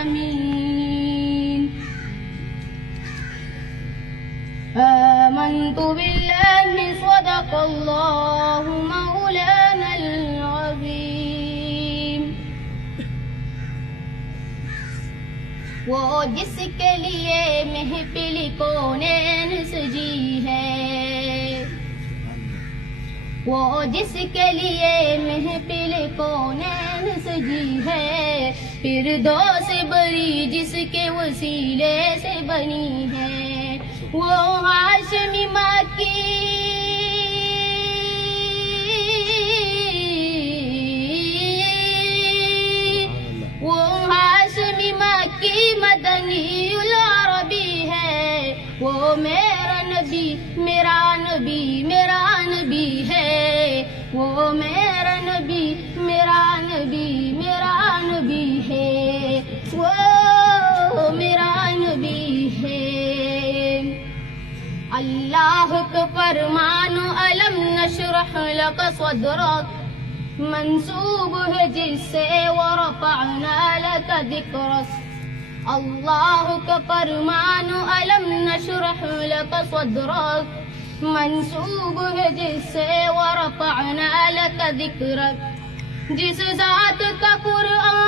آمين. آمنت بالله صدق الله مولانا العظيم. وہ جس کے لیے محفل کونین سجی ہے، وہ جس کے لیے محفل کونین سجی ہے، فردوس بری جس کے وسیلے سے بنی ہے، وہ ہاشمی مکی، وہ ہاشمی مکی مدنی العربی ہے، وہ میرا نبی میرا نبی میرا نبی ہے، وہ میرا نبی میرا نبی میرا نبی ہے، وہ میرا نبی ہے۔ اللہ کا فرمان الم نشرح لک صدرک منسوب ہے جس سے ورفعنا لک ذکرک۔ اللہ کا فرمان الم نشرح لک صدرک منسوب ہے جس سے ورفعنا لک ذکرک۔ جس ذات کا قرآن،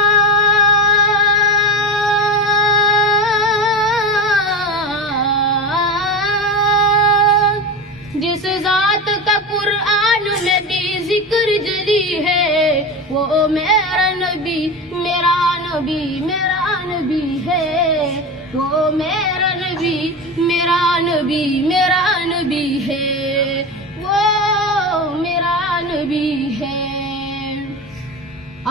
جس ذات کا قرآن میں بھی ذکر جلی ہے، وہ میرا نبی میرا نبی میرا نبی ہے، وہ میرا نبی میرا نبی میرا نبی ہے، وہ میرا نبی ہے۔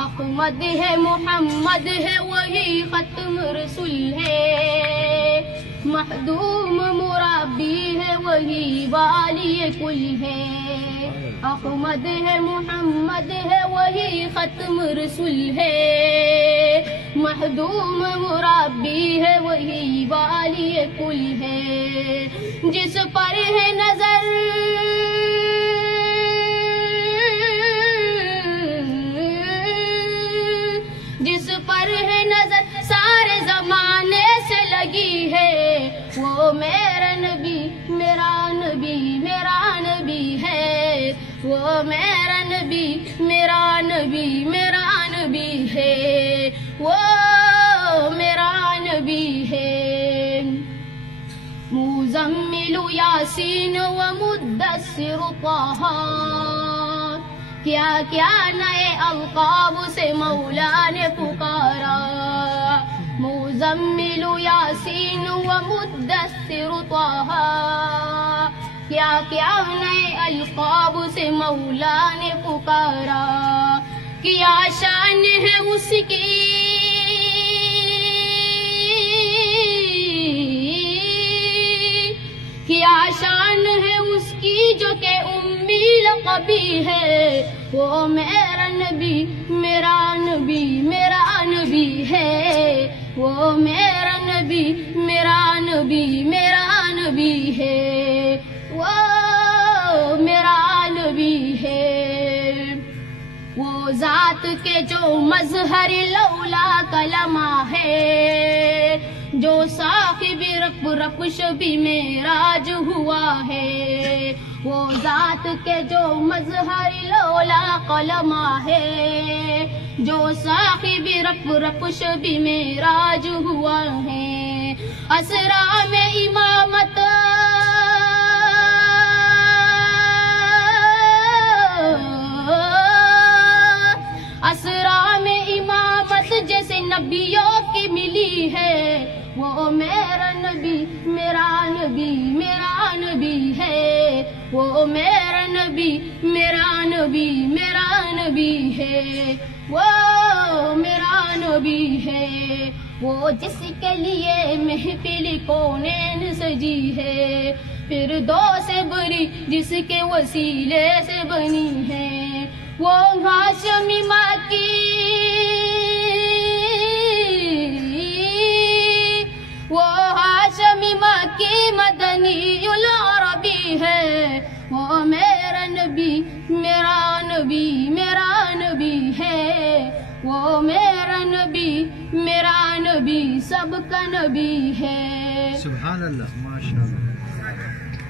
احمد ہے محمد ہے وہی ختم رسول ہے، مخدوم مربی ہے وہی والی کل ہے۔ احمد ہے محمد ہے وہی ختم رسول ہے، مخدوم مربی ہے وہی والی کل ہے۔ جس پر ہے نظر جس پر ہے نظر سارے زمانے سے لگی ہے، وہ میرا نبی میرا نبی میرا نبی ہے، وہ میرا نبی میرا نبی میرا نبی ہے، وہ میرا نبی ہے۔ مزمل یاسین و مدثر طہ، کیا کیا نئے القاب سے مولا نے پکارا، مزمل یاسین و مدثر طہ، کیا کیا نئے القاب سے مولا نے پکارا۔ کیا شان ہے اس کی، کیا شان ہے اس کی جو کہ امی لقبی ہے، وہ میرا نبی میرا نبی میرا نبی ہے، وہ میرا نبی میرا نبی میرا نبی ہے، وہ میرا نبی ہے۔ وہ ذات کے جو مظہر لولا کلمہ ہے، جو صاحب رب رقش بھی معراج ہوا ہے، وہ ذات کے جو مظہر لولا کلمہ ہے، جو صاحب رب رقش بھی معراج ہوا ہے۔ اسرا میں امامت اسرا میں امامت جیسے نبیوں کی ملی ہے، وہ میرا نبی میرا نبی میرا نبی ہے، وہ میرا نبی میرا نبی میرا نبی ہے، وہ میرا نبی ہے۔ وہ جس کے لیے محفل کونین سجی ہے، فردوس بری جس کے وسیلے سے بنی ہے، وہ ہاشمی مکی، وہ ہاشمی مکی مدنی العربی ہے، وہ میرا نبی میرا نبی میرا نبی ہے، وہ میرا نبی میرا نبی نبی سب کا نبی ہے. سبحان اللہ، ماشاء اللہ.